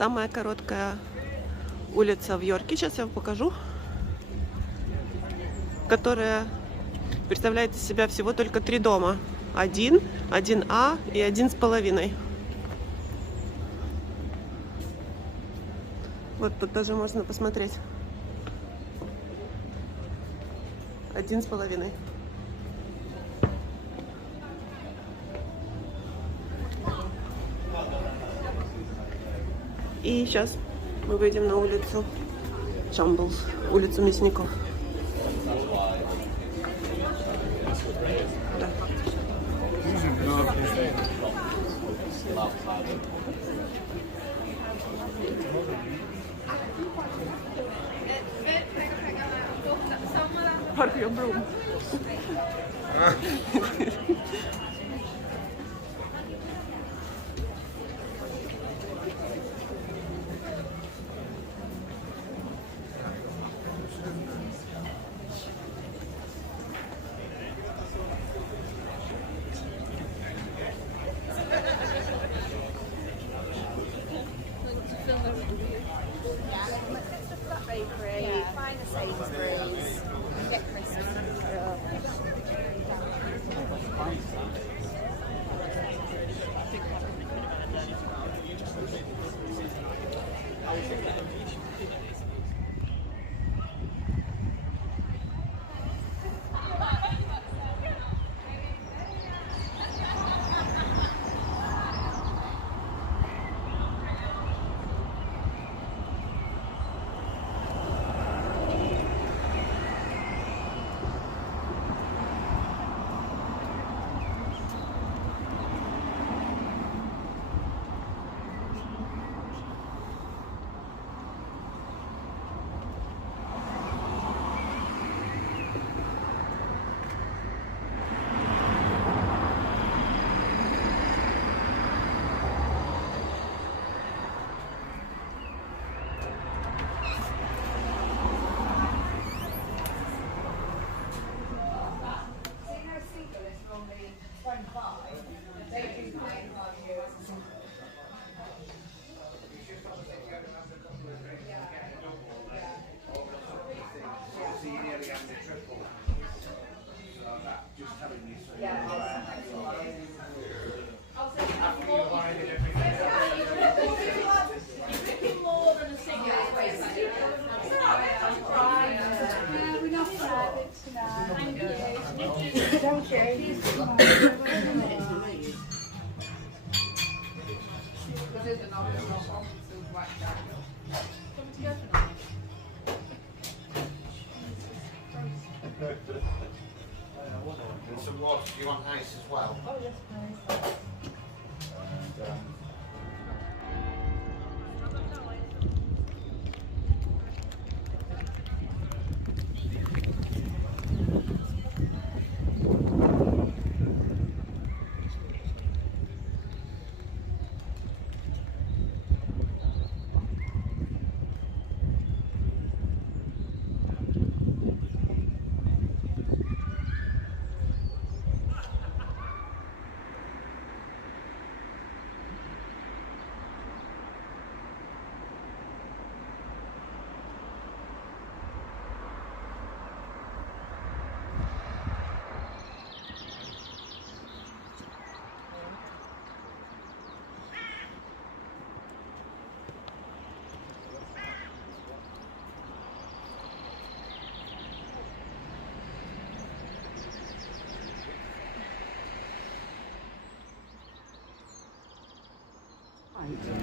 Самая короткая улица в Йорке, сейчас я вам покажу, которая представляет из себя всего только 3 дома. 1, 1А и 1,5. Вот тут тоже можно посмотреть. 1,5. И сейчас мы выйдем на улицу Шамблс, улицу мясников. Да. Park your broom. Find the Sainsbury's, get Christmas. And some water, do you want ice as well? Oh yes, please.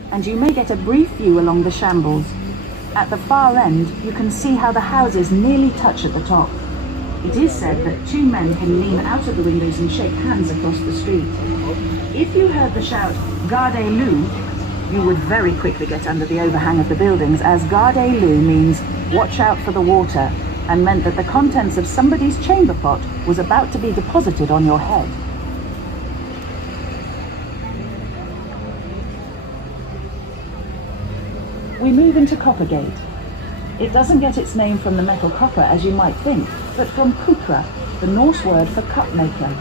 And you may get a brief view along the shambles. At the far end, you can see how the houses nearly touch at the top. It is said that 2 men can lean out of the windows and shake hands across the street. If you heard the shout, "Gardez-vous," you would very quickly get under the overhang of the buildings, as "Gardez-vous" means "watch out for the water," and meant that the contents of somebody's chamber pot was about to be deposited on your head. We move into Coppergate. It doesn't get its name from the metal copper as you might think, but from kupra, the Norse word for cup maker.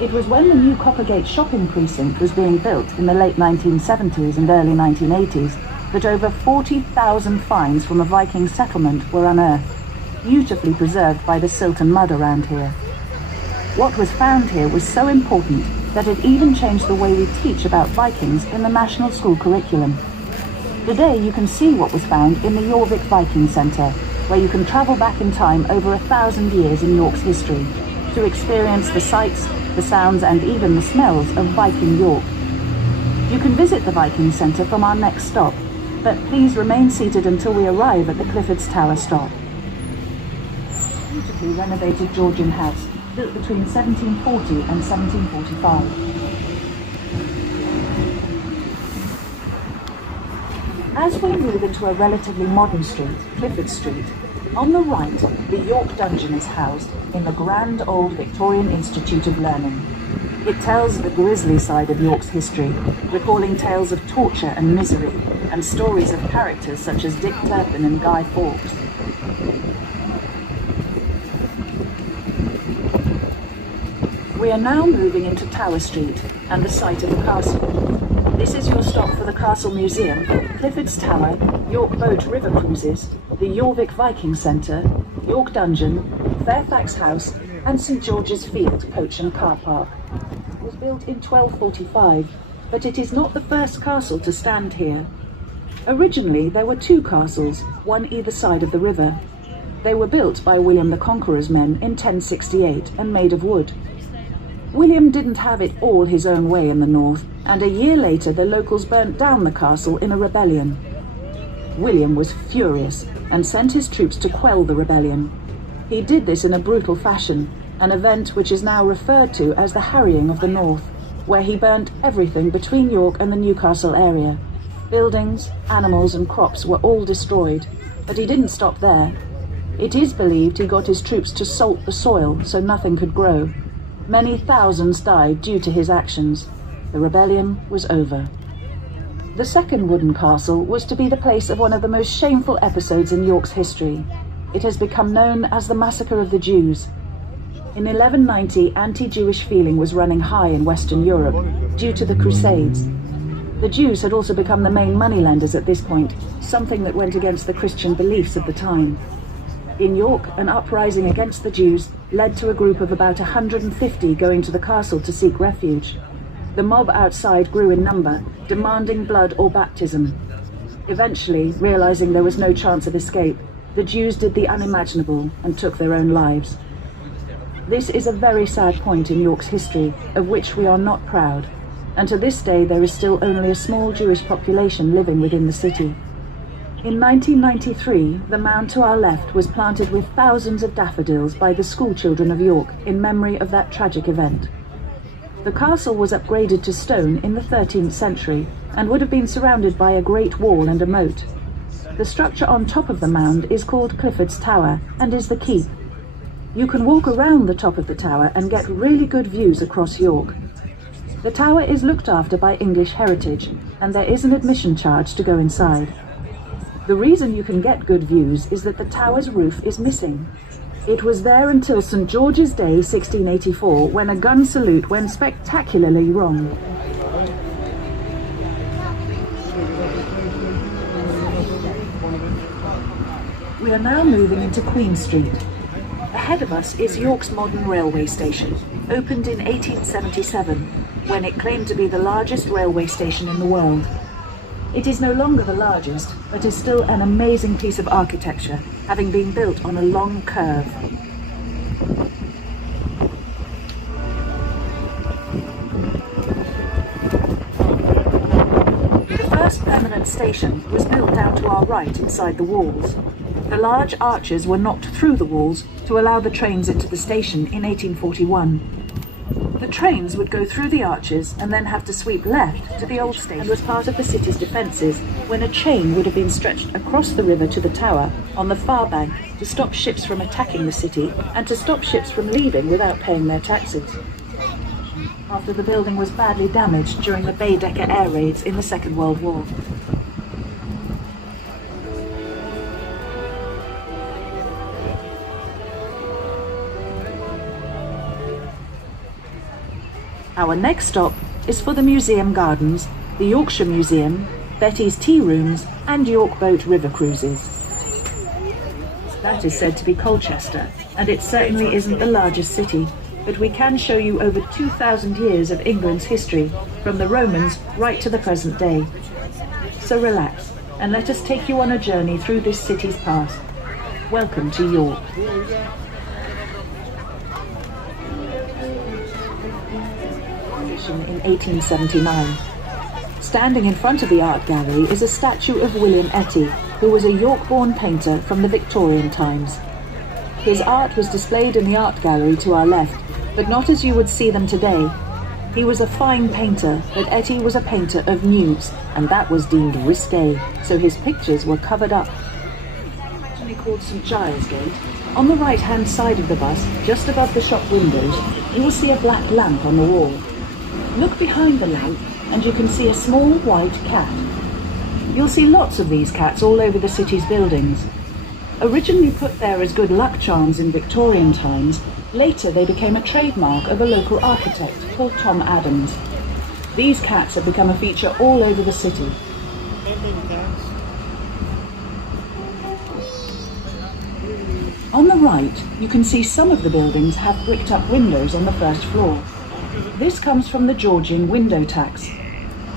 It was when the new Coppergate shopping precinct was being built in the late 1970s and early 1980s that over 40,000 finds from a Viking settlement were unearthed, beautifully preserved by the silt and mud around here. What was found here was so important that it even changed the way we teach about Vikings in the national school curriculum. Today you can see what was found in the Yorkshire Viking Centre, where you can travel back in time over 1,000 years in York's history to experience the sights, the sounds and even the smells of Viking York. You can visit the Viking Centre from our next stop, but please remain seated until we arrive at the Clifford's Tower stop. Beautifully renovated Georgian house, built between 1740 and 1745. As we move into a relatively modern street, Clifford Street, on the right, the York Dungeon is housed in the grand old Victorian Institute of Learning. It tells the grisly side of York's history, recalling tales of torture and misery, and stories of characters such as Dick Turpin and Guy Fawkes. We are now moving into Tower Street and the site of the castle. This is your stop for the Castle Museum, Clifford's Tower, York Boat River Cruises, the York Viking Centre, York Dungeon, Fairfax House and St George's Field Coach and Car Park. It was built in 1245, but it is not the first castle to stand here. Originally there were two castles, one either side of the river. They were built by William the Conqueror's men in 1068 and made of wood. William didn't have it all his own way in the north, and a year later the locals burnt down the castle in a rebellion. William was furious and sent his troops to quell the rebellion. He did this in a brutal fashion, an event which is now referred to as the Harrying of the North, where he burnt everything between York and the Newcastle area. Buildings, animals and crops were all destroyed, but he didn't stop there. It is believed he got his troops to salt the soil so nothing could grow. Many thousands died due to his actions. The rebellion was over. The second wooden castle was to be the place of one of the most shameful episodes in York's history. It has become known as the Massacre of the Jews. In 1190, anti-Jewish feeling was running high in Western Europe due to the Crusades. The Jews had also become the main moneylenders at this point, something that went against the Christian beliefs of the time. In York, an uprising against the Jews led to a group of about 150 going to the castle to seek refuge. The mob outside grew in number, demanding blood or baptism. Eventually, realizing there was no chance of escape, the Jews did the unimaginable and took their own lives. This is a very sad point in York's history, of which we are not proud, and to this day there is still only a small Jewish population living within the city. In 1993, the mound to our left was planted with thousands of daffodils by the school children of York in memory of that tragic event. The castle was upgraded to stone in the 13th century and would have been surrounded by a great wall and a moat. The structure on top of the mound is called Clifford's Tower and is the keep. You can walk around the top of the tower and get really good views across York. The tower is looked after by English Heritage, and there is an admission charge to go inside. The reason you can get good views is that the tower's roof is missing. It was there until St George's Day 1684, when a gun salute went spectacularly wrong. We are now moving into Queen Street. Ahead of us is York's modern railway station, opened in 1877, when it claimed to be the largest railway station in the world. It is no longer the largest, but is still an amazing piece of architecture, having been built on a long curve. The first permanent station was built down to our right inside the walls. The large arches were knocked through the walls to allow the trains into the station in 1841. The trains would go through the arches and then have to sweep left to the old station, and was part of the city's defences when a chain would have been stretched across the river to the tower on the far bank to stop ships from attacking the city and to stop ships from leaving without paying their taxes. After the building was badly damaged during the Baedeker air raids in the Second World War. Our next stop is for the museum gardens, the Yorkshire Museum, Betty's Tea Rooms and York Boat River Cruises. That is said to be Colchester, and it certainly isn't the largest city, but we can show you over 2,000 years of England's history, from the Romans right to the present day. So relax, and let us take you on a journey through this city's past. Welcome to York. In 1879. Standing in front of the art gallery is a statue of William Etty, who was a York-born painter from the Victorian times. His art was displayed in the art gallery to our left, but not as you would see them today. He was a fine painter, but Etty was a painter of nudes, and that was deemed risque, so his pictures were covered up. Originally called St Giles Gate, on the right-hand side of the bus, just above the shop windows, you will see a black lamp on the wall. Look behind the lamp and you can see a small white cat. You'll see lots of these cats all over the city's buildings. Originally put there as good luck charms in Victorian times, later they became a trademark of a local architect called Tom Adams. These cats have become a feature all over the city. On the right, you can see some of the buildings have bricked up windows on the first floor. This comes from the Georgian window tax.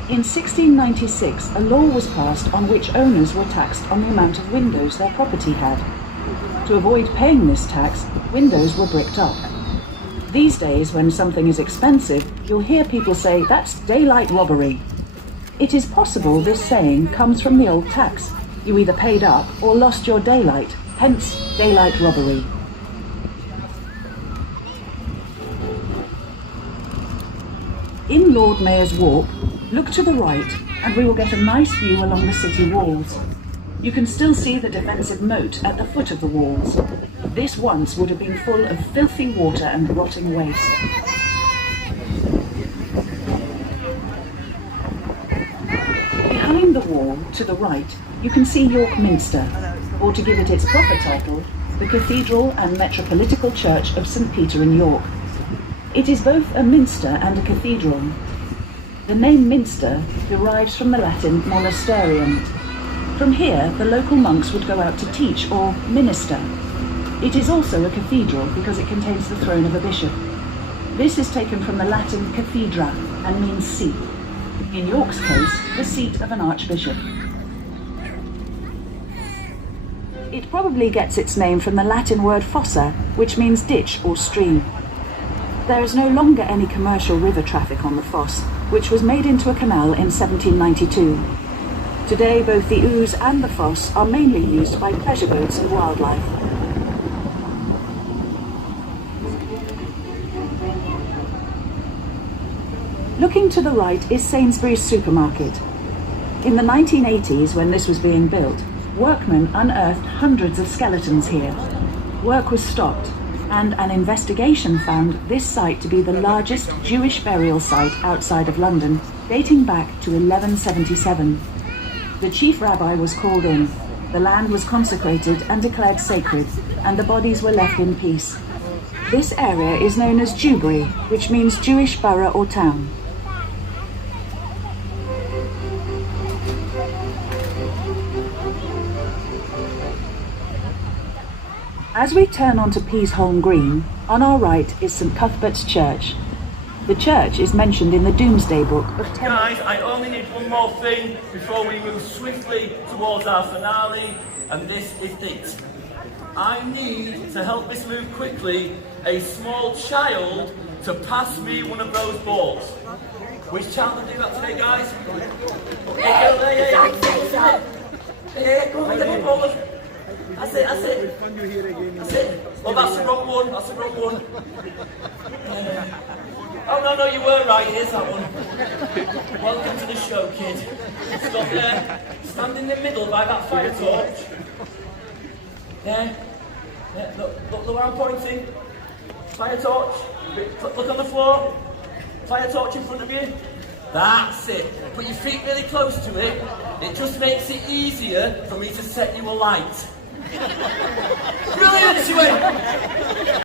In 1696, a law was passed on which owners were taxed on the amount of windows their property had. To avoid paying this tax, windows were bricked up. These days, when something is expensive, you'll hear people say, "That's daylight robbery." It is possible this saying comes from the old tax. You either paid up or lost your daylight, hence daylight robbery. In Lord Mayor's Walk, look to the right and we will get a nice view along the city walls. You can still see the defensive moat at the foot of the walls. This once would have been full of filthy water and rotting waste. Behind the wall, to the right, you can see York Minster, or to give it its proper title, the Cathedral and Metropolitical Church of St Peter in York. It is both a minster and a cathedral. The name Minster derives from the Latin monasterium. From here, the local monks would go out to teach or minister. It is also a cathedral because it contains the throne of a bishop. This is taken from the Latin cathedra and means seat. In York's case, the seat of an archbishop. It probably gets its name from the Latin word fossa, which means ditch or stream. There is no longer any commercial river traffic on the Foss, which was made into a canal in 1792. Today, both the Ouse and the Foss are mainly used by pleasure boats and wildlife. Looking to the right is Sainsbury's supermarket. In the 1980s, when this was being built, workmen unearthed hundreds of skeletons here. Work was stopped, and an investigation found this site to be the largest Jewish burial site outside of London, dating back to 1177. The chief rabbi was called in, the land was consecrated and declared sacred, and the bodies were left in peace. This area is known as Jewbury, which means Jewish borough or town. As we turn onto Peasholm Green, on our right is St Cuthbert's Church. The church is mentioned in the Doomsday Book of 10... Guys, I only need one more thing before we move swiftly towards our finale, and this is it. I need, to help this move quickly, a small child to pass me one of those balls. Which child will do that today, guys? Yeah, go on, get the ball. That's it. That's it. Well, that's the wrong one. Oh, no, you were right. Here's that one. Welcome to the show, kid. Stop there. Stand in the middle by that fire torch. Yeah, look where I'm pointing. Fire torch. Look on the floor. Fire torch in front of you. That's it. Put your feet really close to it. It just makes it easier for me to set you alight. Brilliant,